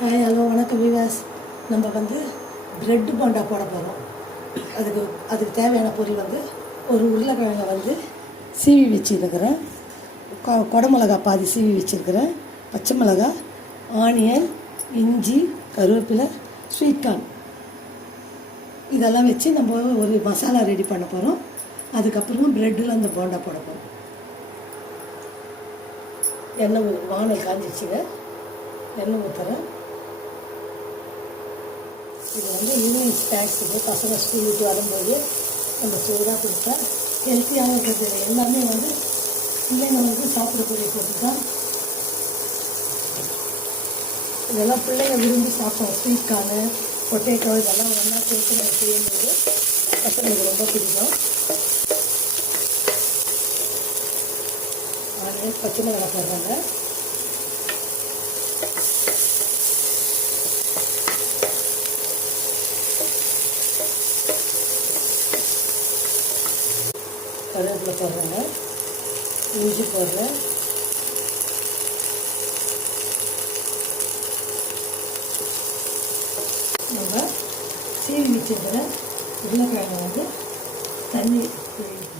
Hi hello வணக்கம் விவாஸ் நம்ம வந்து ப்ரெட்டு போண்டா போட போகிறோம் அதுக்கு அதுக்கு தேவையான பொருள் வந்து ஒரு உருளைக்கிழங்கை வந்து சீவி வச்சுருக்கிறேன். கொ குடமிளகா பாதி சீவி வச்சுருக்கிறேன். பச்சை மிளகா ஆனியன் இஞ்சி கருவேப்பிலை ஸ்வீட் கார்ன் இதெல்லாம் வச்சு நம்ம ஒரு மசாலா ரெடி பண்ண போகிறோம் அதுக்கப்புறமா ப்ரெட்டில் அந்த போண்டா போட போகிறோம் எண்ணெய் வானல் காஞ்சிச்சுங்க. எண்ணெய் ஊற்றுறேன் இது வந்து ஈவினிங் ஸ்நாக்ஸுக்கு பசங்க ஸ்கூல் விட்டு வரும்போது நம்ம சோறாக கொடுத்தா ஹெல்த்தியாக இருக்கிறது. எல்லாமே வந்து பிள்ளைங்க வந்து சாப்பிடக்கூடிய பொருள் தான். இதெல்லாம் பிள்ளைங்க விரும்பி சாப்பிடும். ஸ்வீட் கார்னு பொட்டேட்டோ இதெல்லாம் ஒன்றா சேர்த்து நம்ம செய்யும்போது பசங்களுக்கு ரொம்ப பிடிக்கும். ஆனியன் பச்சை மிளகாய் போடுறாங்க. கருவேப்பிலை போடுறாங்க இஞ்சி போடுறேன். நம்ம சீவி வச்சிருக்கிற உருளைக்கிழங்கை வந்து தண்ணி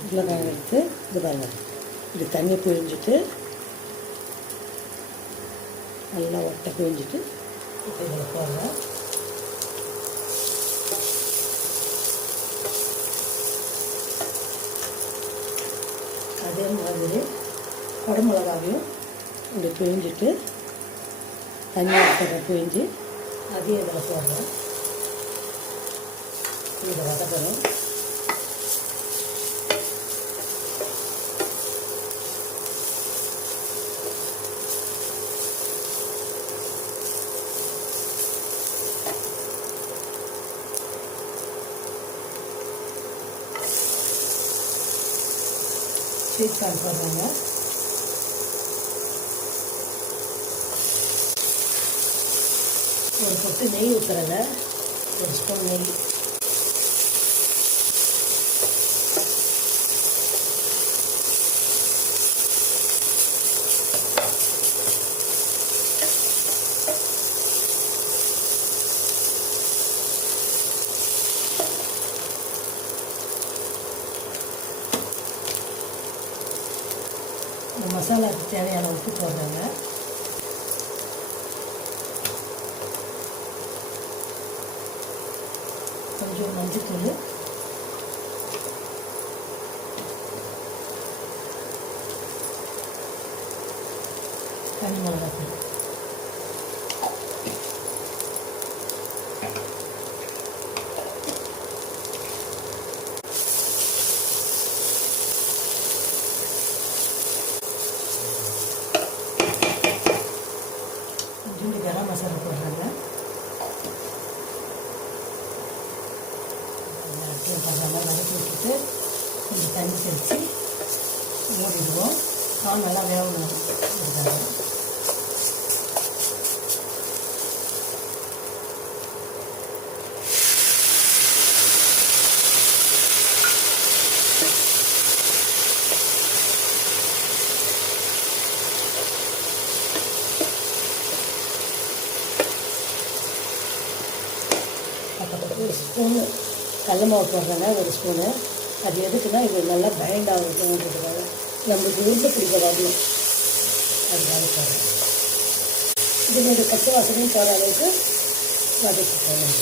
உருளைக்கிழங்கு எடுத்து இது பாருங்க. இது தண்ணி புழிஞ்சிட்டு நல்லா ஒட்டை புழிஞ்சிட்டு இப்போ இதில் போடுறேன். அதே குடமிளகாவையும் இப்படி பிழிஞ்சிட்டு தண்ணியாக இருக்கிற பிழிஞ்சு. அதையும் இதில் போடுறோம் இதை வதக்கணும். ஸ்வீட் கார்ன் போடுறாங்க ஒரு பொட்டு நெய் ஊற்றுறத ஒரு ஸ்பூன் நெய் இந்த மசாலாவுக்கு தேவையான உப்பு போடுறாங்க கொஞ்சம் மஞ்சத்தூள். தனி மிளகாய் கொஞ்சோண்டு கரம் மசாலா போடுறாங்க எல்லாத்தையும் நல்லா வதக்கி விட்டுட்டு கொஞ்சம் தண்ணி தெளித்து மூடிடுவோம். கால் நல்லா வேகணும். இதுக்காக ஒரு ஸ்பூனு கடல மாவு போடுறேங்க ஒரு ஸ்பூனு. அது எதுக்குன்னா இது நல்லா பயண்ட் ஆகுதுன்றதுக்காக நம்மளுக்கு உருண்டை பிடிக்க வரணும் அதுக்காக போடுறேன். இதனுடைய பச்சை வாசனையும் போகிற அளவுக்கு வதக்கி போடணும்.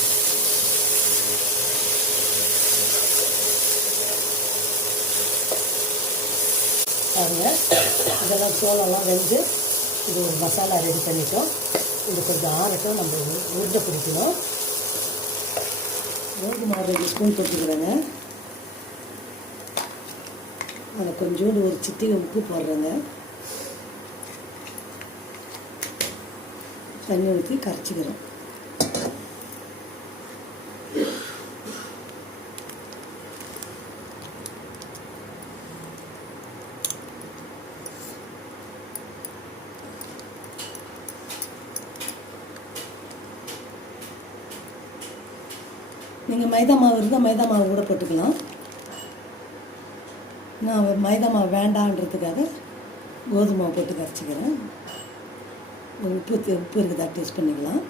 பாருங்க. இதெல்லாம் சோளம்லாம் வெந்து இது ஒரு மசாலா ரெடி பண்ணிட்டோம். இது கொஞ்சம் ஆறட்டும் நம்ம உருண்டை பிடிக்கணும். கோதுமை மாவு ரெண்டு ஸ்பூன் போட்டுக்கிறேங்க. அதில் கொஞ்சோண்டு ஒரு சிட்டிகை உப்பு போடுறேங்க. தண்ணி ஊற்றி கரைச்சிக்கிறோம் நீங்கள் மைதா மாவு இருந்தால் மைதா மாவு கூட போட்டுக்கலாம். நான் மைதா மாவு வேண்டான்றதுக்காக கோதுமை மாவு போட்டு கரைச்சிக்கிறேன். உப்பு உப்பு இருக்குதா டேஸ்ட் பண்ணிக்கலாம்.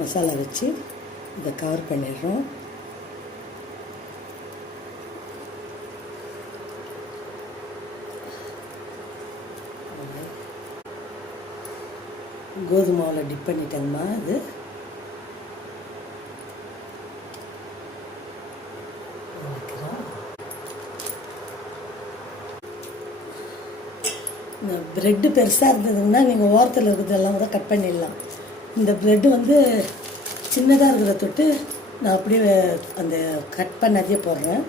மசாலா வச்சு இதை கவர் பண்ணிடுறோம். கோதுமை மாவில் டிப் பண்ணிட்டேங்கம்மா இது இந்த ப்ரெட்டு பெருசாக இருந்ததுன்னா நீங்கள் ஓரத்தில் இருக்கிறதெல்லாம் கூட கட் பண்ணிடலாம். இந்த ப்ரெட்டு வந்து சின்னதாக இருக்கிறத தொட்டு நான் அப்படியே அந்த கட் பண்ணாதே போடுறேன்.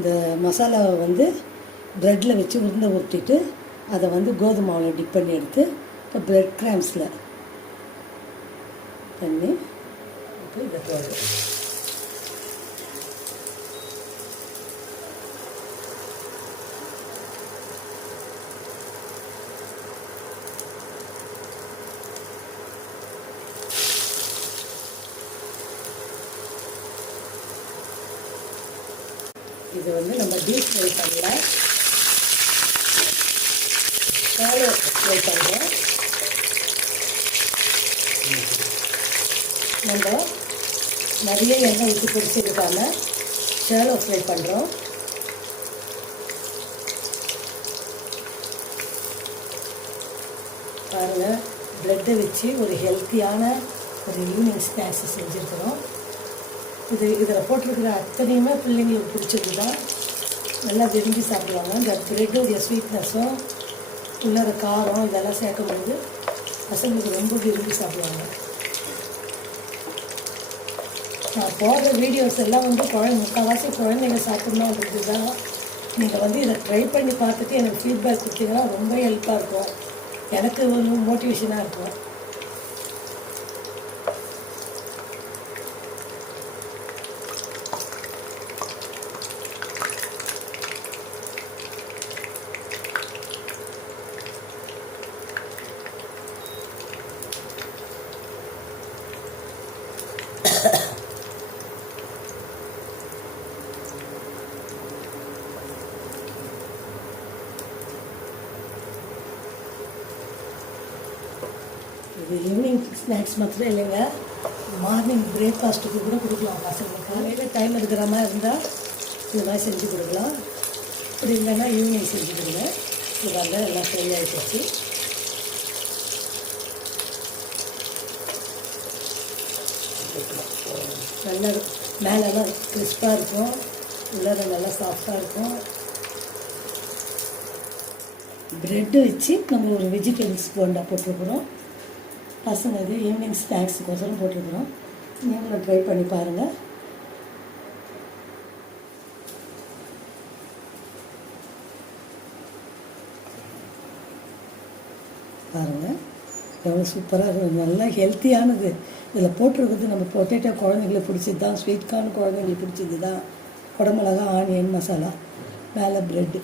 அந்த மசாலாவை வந்து ப்ரெட்டில் வச்சு உருண்டை உருட்டிட்டு அதை வந்து கோதுமை மாவில் டிப் பண்ணி எடுத்து இப்போ ப்ரெட் கிராம்ஸில் பண்ணி இப்போ இதை போடுறோம் இது வந்து நம்ம டீப் ஃப்ரை பண்ணல ஷாலோ ஃப்ரை பண்ணுறோம் நம்ம நிறைய எண்ணெய் ஊற்றி பொரிச்சிருக்காம ஷாலோ ஃப்ரை பண்ணுறோம் பாருங்கள் ப்ரெட்டை வச்சு ஒரு ஹெல்த்தியான ஒரு ஈவினிங் ஸ்நாக்ஸ் செஞ்சுருக்கிறோம். இது இதில் போட்டிருக்கிற அத்தனையுமே பிள்ளைங்களுக்கு பிடிச்சது தான் நல்லா விரும்பி சாப்பிடுவாங்க. இந்த ப்ரெட்டுடைய ஸ்வீட்னஸும் உள்ளார காரம் இதெல்லாம் சேர்க்கும்போது பசங்களுக்கு ரொம்ப விரும்பி சாப்பிடுவாங்க. நான் போடுற வீடியோஸ் எல்லாம் வந்து குழந்தை முக்கால்வாசி குழந்தைங்க சாப்பிடணுன்றது தான் நீங்கள் வந்து இதை ட்ரை பண்ணி பார்த்துட்டு எனக்கு ஃபீட்பேக் கொடுத்தீங்கன்னா ரொம்ப ஹெல்ப்பாக இருக்கும். எனக்கு ஒரு மோட்டிவேஷனாக இருக்கும் இது ஈவினிங் ஸ்நாக்ஸ் மாத்திரம் இல்லைங்க. மார்னிங் பிரேக்ஃபாஸ்ட்டுக்கு கூட கொடுக்கலாம் பசங்களுக்கு. காலையில் டைம் எடுக்கிற மாதிரி இருந்தால் இந்த மாதிரி செஞ்சு கொடுக்கலாம். இப்படி இல்லைன்னா ஈவினிங் செஞ்சு கொடுங்க. இது வந்து எல்லாம் ஃப்ரீயாக போச்சு. நல்லா மேலெல்லாம் கிறிஸ்பாக இருக்கும். உள்ளார நல்லா சாஃப்டாக இருக்கும். ப்ரெட்டு வச்சு நம்ம ஒரு வெஜிடபிள்ஸ் போண்டா போட்டிருக்கிறோம். பசங்க இது ஈவினிங் ஸ்நாக்ஸுக்கோசரம் போட்டிருக்கிறோம். நீங்களும் ட்ரை பண்ணி பாருங்கள் பாருங்கள் எவ்வளோ சூப்பராக இருக்குது நல்லா ஹெல்த்தியானது இதில் போட்டிருக்கிறது நம்ம பொட்டேட்டோ குழந்தைங்களுக்கு பிடிச்சது தான் ஸ்வீட் கார்ன் குழந்தைங்களுக்கு பிடிச்சது தான் குடமிளகா ஆனியன் மசாலா மேலே ப்ரெட்டு